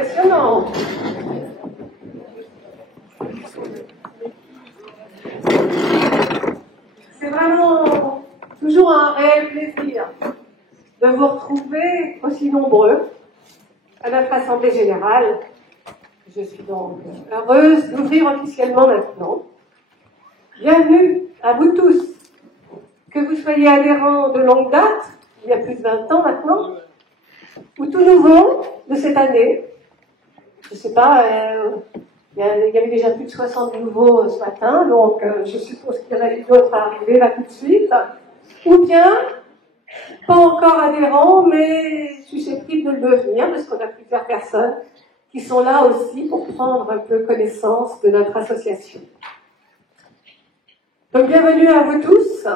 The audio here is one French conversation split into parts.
impressionnant. C'est vraiment toujours un réel plaisir de vous retrouver aussi nombreux à notre Assemblée Générale. Je suis donc heureuse d'ouvrir officiellement maintenant. Bienvenue à vous tous, que vous soyez adhérents de longue date, il y a plus de 20 ans maintenant, ou tout nouveau de cette année. Je ne sais pas, il y avait déjà plus de 60 nouveaux ce matin, donc je suppose qu'il y en a d'autres à arriver là tout de suite. Ou bien, pas encore adhérents, mais susceptibles de le devenir, parce qu'on a plusieurs personnes qui sont là aussi pour prendre un peu connaissance de notre association. Donc bienvenue à vous tous.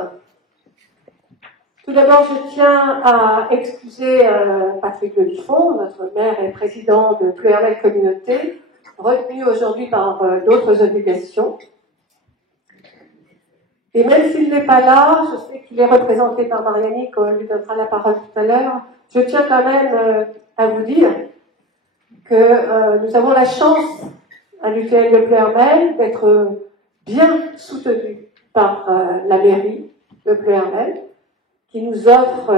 Tout d'abord, je tiens à excuser Patrick Le Buffon, notre maire et président de Pleuhermel Communauté, retenu aujourd'hui par d'autres obligations. Et même s'il n'est pas là, je sais qu'il est représenté par Marianique, on lui donnera la parole tout à l'heure, je tiens quand même à vous dire que nous avons la chance à l'UTL de Pleuhermel d'être bien soutenus par la mairie de Pleuhermel, qui nous offre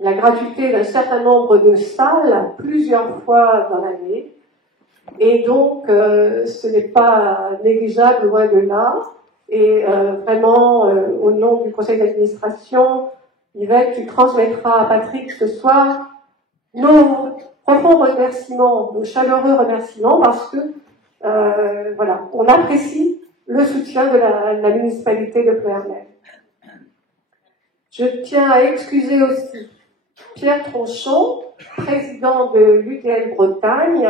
la gratuité d'un certain nombre de salles plusieurs fois dans l'année. Et donc, ce n'est pas négligeable, loin de là. Et vraiment, au nom du conseil d'administration, Yvette, tu transmettras à Patrick ce soir nos profonds remerciements, nos chaleureux remerciements, parce que, voilà, on apprécie le soutien de la municipalité de Pleuhermel. Je tiens à excuser aussi Pierre Tronchon, président de l'UTL Bretagne.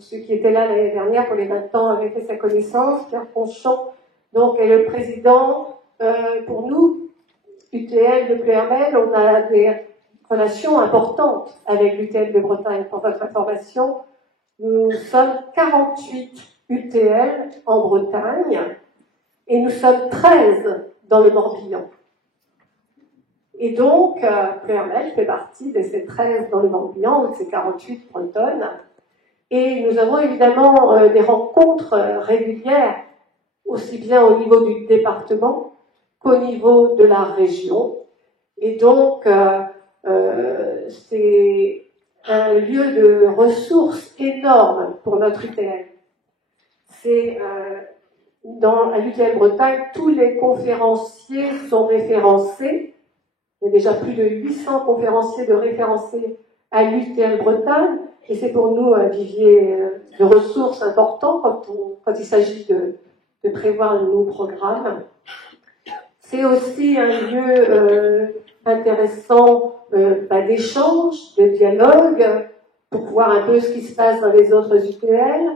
Ceux qui étaient là l'année dernière pour les 20 ans avaient fait sa connaissance. Pierre Tronchon, donc, est le président. Pour nous, UTL de Pleuhermel, on a des relations importantes avec l'UTL de Bretagne. Pour votre information, nous sommes 48 UTL en Bretagne et nous sommes 13 dans le Morbihan. Et donc, Pleuhermel fait partie de ces 13 dans le Morbihan, de ces 48 bretonnes. Et nous avons évidemment des rencontres régulières, aussi bien au niveau du département qu'au niveau de la région. Et donc, c'est un lieu de ressources énorme pour notre UTL. C'est à l'UTL Bretagne, tous les conférenciers sont référencés. Il y a déjà plus de 800 conférenciers de référencés à l'UTL Bretagne, et c'est pour nous un vivier de ressources important quand il s'agit de prévoir nos programmes. C'est aussi un lieu intéressant d'échange, de dialogue, pour voir un peu ce qui se passe dans les autres UTL.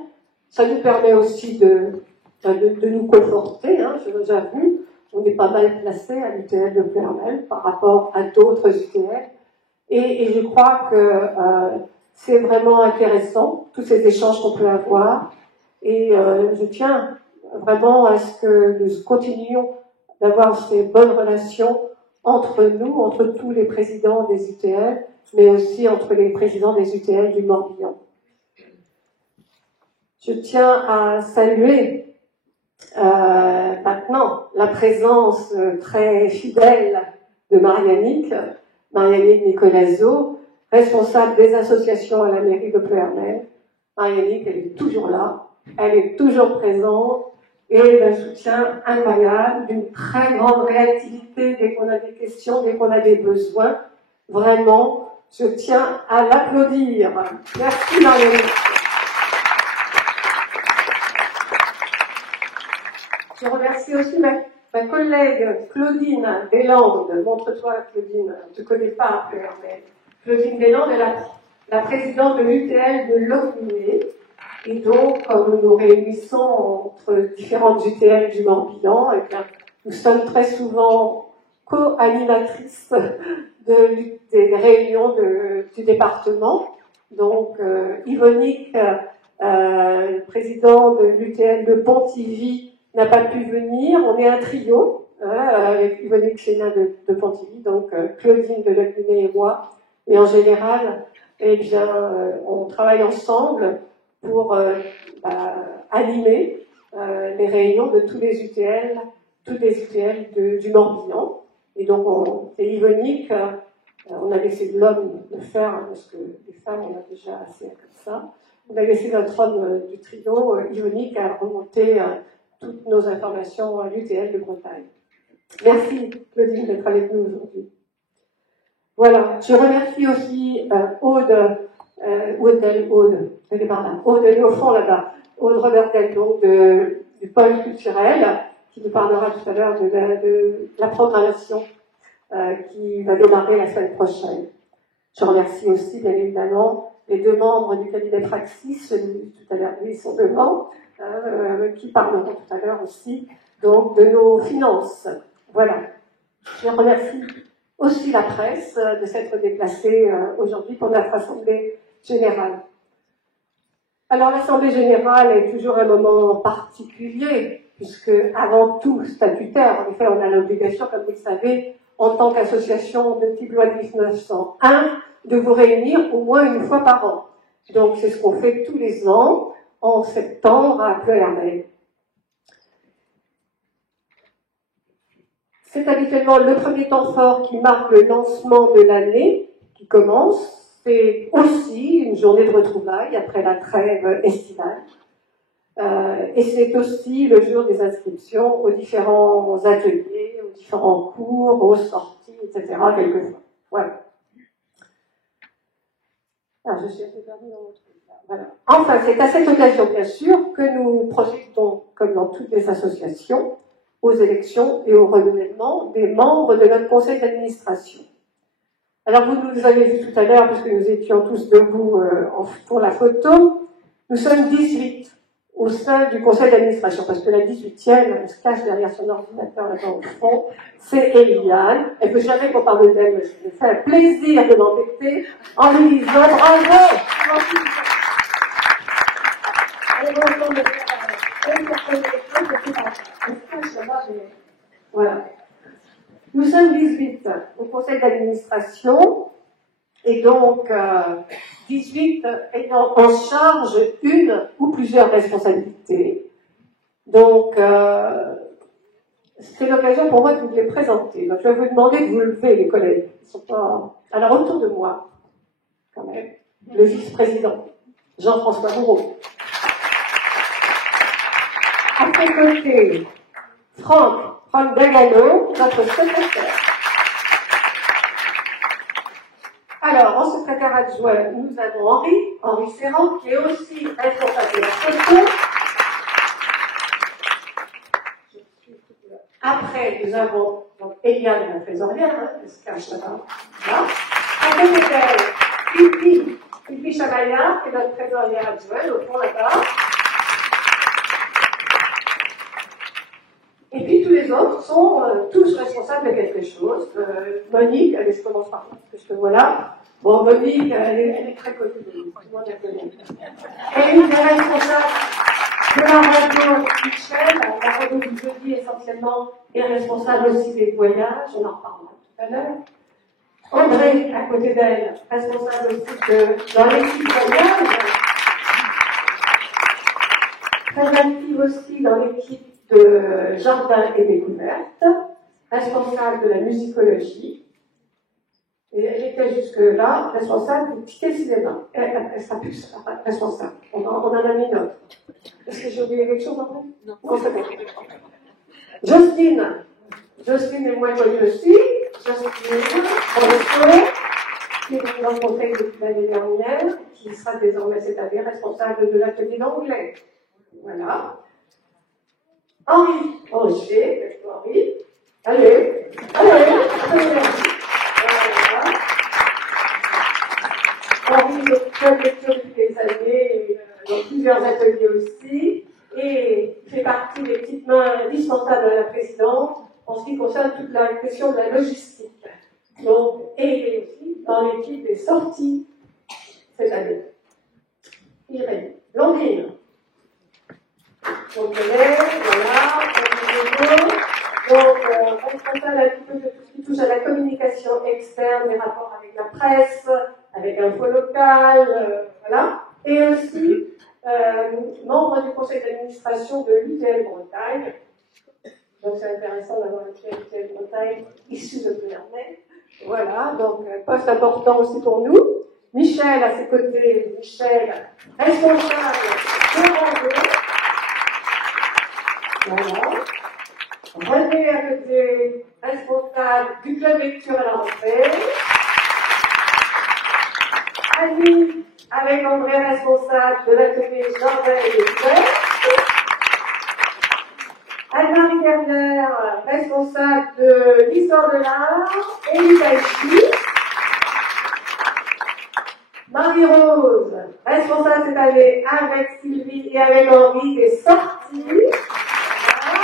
Ça nous permet aussi de nous conforter, hein, j'avoue. On est pas mal placé à l'UTL de Pleuhermel par rapport à d'autres UTL. Et je crois que c'est vraiment intéressant, tous ces échanges qu'on peut avoir. Et je tiens vraiment à ce que nous continuions d'avoir ces bonnes relations entre nous, entre tous les présidents des UTL, mais aussi entre les présidents des UTL du Morbihan. Je tiens à saluer maintenant la présence très fidèle de Marianique Nicolazo, responsable des associations à la mairie de Pleuhermel. Marianique, elle est toujours là, elle est toujours présente, et d'un soutien incroyable, d'une très grande réactivité dès qu'on a des questions, dès qu'on a des besoins. Vraiment, je tiens à l'applaudir. Merci Marianique. Je remercie aussi ma collègue Claudine Deslandes. Montre-toi, Claudine, je ne te connais pas, Pleuhermel. Claudine Deslandes est la présidente de l'UTL de Locminé. Et donc, nous nous réunissons entre différentes UTL du Morbihan, et bien, nous sommes très souvent co-animatrices des réunions du département. Donc, Yvonique, le président de l'UTL de Pontivy, n'a pas pu venir. On est un trio, avec Yvonique Chénin de Pontivy, donc Claudine de Locminé et moi. Et en général, eh bien, on travaille ensemble pour animer les réunions de tous les UTL, du Morbihan. Et donc, c'est Yvonique, on a laissé l'homme le faire, hein, parce que les femmes, on a déjà assez comme ça. On a laissé notre homme du trio, Yvonique, à remonter toutes nos informations à l'UTL de Bretagne. Merci, Claudine, d'être avec nous aujourd'hui. Voilà, je remercie aussi Aude, où est-elle, Aude? Elle est par là. Aude, elle est au fond là-bas. Aude Robertel, donc du pôle culturel, qui nous parlera tout à l'heure de la programmation qui va démarrer la semaine prochaine. Je remercie aussi, bien évidemment, les deux membres du cabinet Praxis, tout à l'heure, ils sont devant, qui parleront tout à l'heure aussi, donc, de nos finances. Voilà. Je remercie aussi la presse de s'être déplacée aujourd'hui pour notre assemblée générale. Alors, l'assemblée générale est toujours un moment particulier, puisque, avant tout statutaire, en effet, on a l'obligation, comme vous le savez, en tant qu'association de type loi 1901, de vous réunir au moins une fois par an. Donc, c'est ce qu'on fait tous les ans, en septembre, à Pleuhermel. C'est habituellement le premier temps fort qui marque le lancement de l'année, qui commence. C'est aussi une journée de retrouvailles après la trêve estivale. Et c'est aussi le jour des inscriptions aux différents ateliers, aux différents cours, aux sorties, etc. quelquefois. Voilà. Ah, je suis assez perdue dans mon truc. Voilà. Enfin, c'est à cette occasion, bien sûr, que nous procédons, comme dans toutes les associations, aux élections et au renouvellement des membres de notre conseil d'administration. Alors, vous nous avez vu tout à l'heure, puisque nous étions tous debout pour la photo, nous sommes 18 au sein du conseil d'administration, parce que la 18e, elle se cache derrière son ordinateur là-bas au fond, c'est Eliane. Elle ne peut jamais qu'on parle d'elle, mais je me fais un plaisir de m'embêter en lui disant bravo! Voilà. Nous sommes 18 au conseil d'administration, et donc 18 ayant en charge une ou plusieurs responsabilités. Donc, c'est l'occasion pour moi de vous les présenter. Donc, je vais vous demander de vous lever, les collègues. Ils sont pas... Alors, autour de moi, quand même, le vice-président, Jean-François Bourreau. À ses côtés, Franck Dagano, notre secrétaire. Alors, en secrétaire adjoint, nous avons Henri Serrand, qui est aussi responsable de la photo. Après, nous avons donc Eliane, la trésorière, qui se cache là-bas. Là. À côté d'elle, Pipi Chamaya, qui est notre trésorière adjointe, au fond là-bas. Et puis tous les autres sont tous responsables de quelque chose. Monique, allez, je commence par là, parce que voilà. Bon, Monique, elle est très connue, tout le monde la connaît. Elle est responsable de la radio Michel, la radio du jeudi essentiellement, est responsable aussi des voyages, on en reparlera tout à l'heure. André, à côté d'elle, responsable aussi dans l'équipe voyage. Très active aussi dans l'équipe de Jardin et Découverte, responsable de la musicologie, et elle était jusque-là responsable du ticket cinéma. Elle sera plus responsable. On en a mis une autre. Est-ce que j'ai oublié quelque chose en fait? Non. Jocelyne est moins connue aussi. Jocelyne, qui est dans le conseil depuis l'année dernière, qui sera désormais cette année responsable de l'atelier d'anglais. Voilà. Henri Roger, Henri. Allez. Henri est très depuis des années, dans plusieurs ateliers aussi, et fait partie des petites mains indispensables à la présidente en ce qui concerne toute la question de la logistique. Donc, et il est aussi dans l'équipe des sorties cette année. Irène Landrine. Donc, responsable un petit peu de tout ce qui touche à la communication externe, les rapports avec la presse, avec avec Info Local, voilà, et aussi membre du conseil d'administration de l'UTL Bretagne. Donc c'est intéressant d'avoir un UTL Bretagne issu de Pernay. Voilà, donc poste important aussi pour nous. Michel à ses côtés, Michel, responsable de Rando. Voilà. René à côté, responsable du club lecture à la rentrée. Annie avec André, responsable de l'atelier Jardin et Découverte. Anne-Marie Werner, responsable de l'histoire de l'art et du tai chi. Marie-Rose, responsable cette année avec Sylvie et avec Henri des sorties. Voilà.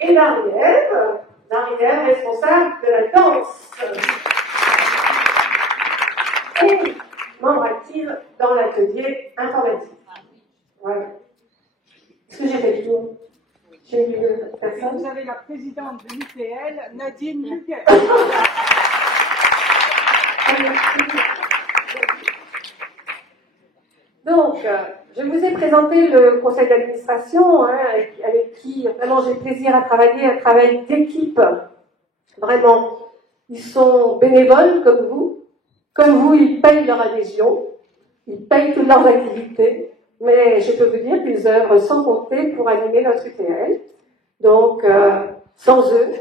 Et Marie-Ève, responsable de la danse. Et membre active dans l'atelier informatique. Voilà. Est-ce que j'ai fait le tour? J'ai vu personne. Vous avez la présidente de l'UTL, Nadine Luquet. Donc, je vous ai présenté le conseil d'administration, avec qui vraiment j'ai plaisir à travailler, un travail d'équipe. Vraiment, ils sont bénévoles comme vous. Comme vous, ils payent leur adhésion, ils payent toutes leurs activités, mais je peux vous dire qu'ils œuvrent sans compter pour animer notre UTL. Donc, sans eux,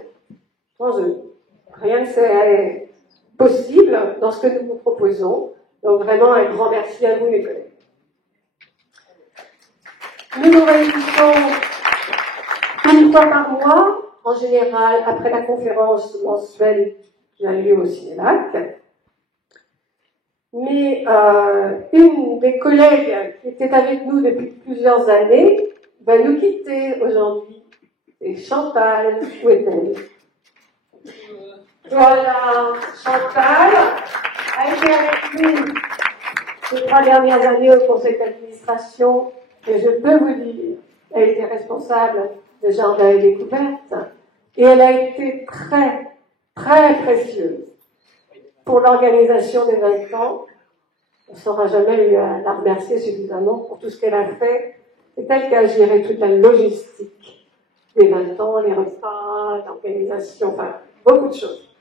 rien ne serait possible dans ce que nous vous proposons. Donc, vraiment, un grand merci à vous, mes collègues. Nous nous réunissons une fois par mois, en général, après la conférence mensuelle qui a lieu au Cinélac. Mais une des collègues qui était avec nous depuis plusieurs années va nous quitter aujourd'hui. C'est Chantal. Où est-elle? Voilà, Chantal a été avec nous ces 3 dernières années au conseil d'administration, et je peux vous dire, elle était responsable de Jardin et Découverte, et elle a été très, très précieuse pour l'organisation des 20 ans. On ne saura jamais la remercier suffisamment pour tout ce qu'elle a fait. C'est elle qui a géré toute la logistique des 20 ans, les repas, l'organisation, enfin, beaucoup de choses.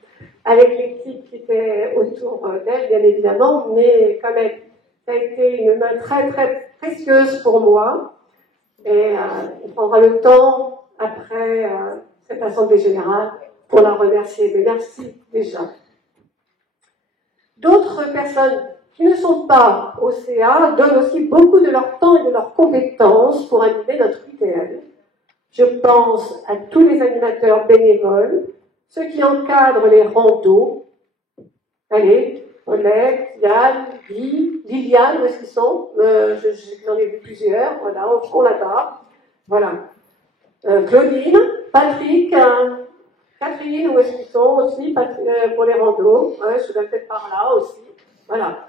Avec l'équipe qui était autour d'elle, bien évidemment, mais quand même, ça a été une main très, très précieuse pour moi. Et on prendra le temps, après cette assemblée générale, pour la remercier. Mais merci déjà. D'autres personnes qui ne sont pas au CA donnent aussi beaucoup de leur temps et de leurs compétences pour animer notre UTL. Je pense à tous les animateurs bénévoles, ceux qui encadrent les randos. Allez, Oleg, Yann, Guy, Liliane, où est-ce qu'ils sont? J'en ai vu plusieurs, voilà, au fond là-bas. Voilà. Claudine, Patrick, Catherine, où est-ce qu'ils sont aussi pour les randos? Ouais, je vais peut-être par là aussi. Voilà.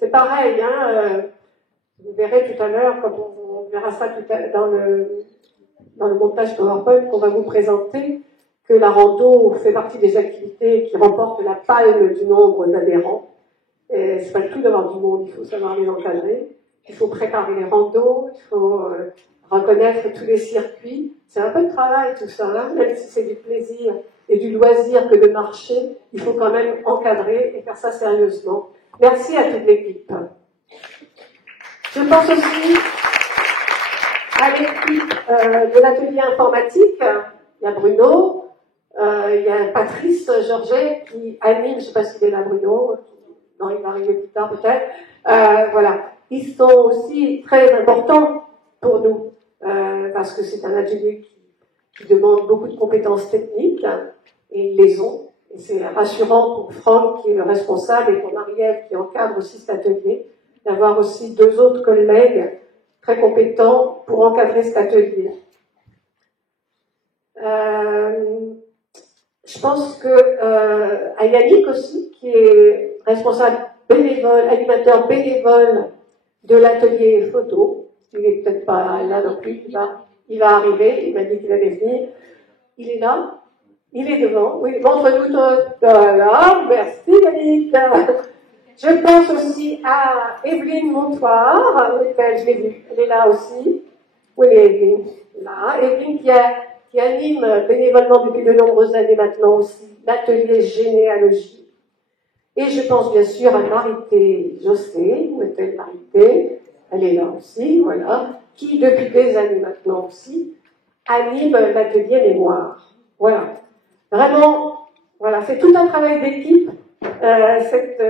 C'est pareil, vous verrez tout à l'heure, quand on verra ça tout à, dans le montage PowerPoint qu'on va vous présenter, que la rando fait partie des activités qui remportent la palme du nombre d'adhérents. Et c'est pas le tout d'avoir du monde, il faut savoir les encadrer, il faut préparer les randos, il faut reconnaître tous les circuits. C'est un peu de travail tout ça, hein, même si c'est du plaisir et du loisir que de marcher, il faut quand même encadrer et faire ça sérieusement. Merci à toute l'équipe. Je pense aussi à l'équipe de l'atelier informatique. Il y a Bruno, il y a Patrice Georget qui anime, je ne sais pas s'il est là Bruno, non, il va arriver plus tard peut-être. Voilà, ils sont aussi très importants pour nous parce que c'est un atelier qui demande beaucoup de compétences techniques et ils les ont. Et c'est rassurant pour Franck qui est le responsable et pour Marie-Ève qui encadre aussi cet atelier d'avoir aussi 2 autres collègues très compétents pour encadrer cet atelier. Je pense que à Yannick aussi, qui est responsable bénévole, animateur bénévole de l'atelier photo, il est peut-être pas là non plus, il va arriver, il m'a dit qu'il allait venir. Il est là, il est devant, oui, montre-nous voilà, merci Yannick. Je pense aussi à Evelyne Montoire, je l'ai vue, elle est là aussi. Oui, Evelyne, là. Evelyne qui anime bénévolement depuis de nombreuses années maintenant aussi l'atelier généalogie. Et je pense bien sûr à Marité Jossé, où est-elle Marité? Elle est là aussi, voilà, qui depuis des années maintenant aussi anime l'atelier mémoire. Voilà. Vraiment, voilà, c'est tout un travail d'équipe, cette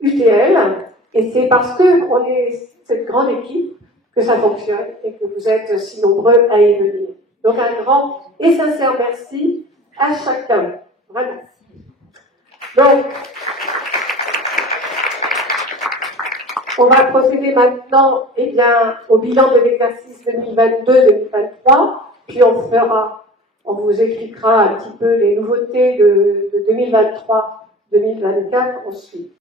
UTL, et c'est parce qu'on est cette grande équipe que ça fonctionne et que vous êtes si nombreux à y venir. Donc un grand et sincère merci à chacun, vraiment. Donc, on va procéder maintenant au bilan de l'exercice 2022-2023, puis on vous expliquera un petit peu les nouveautés de 2023-2024 ensuite.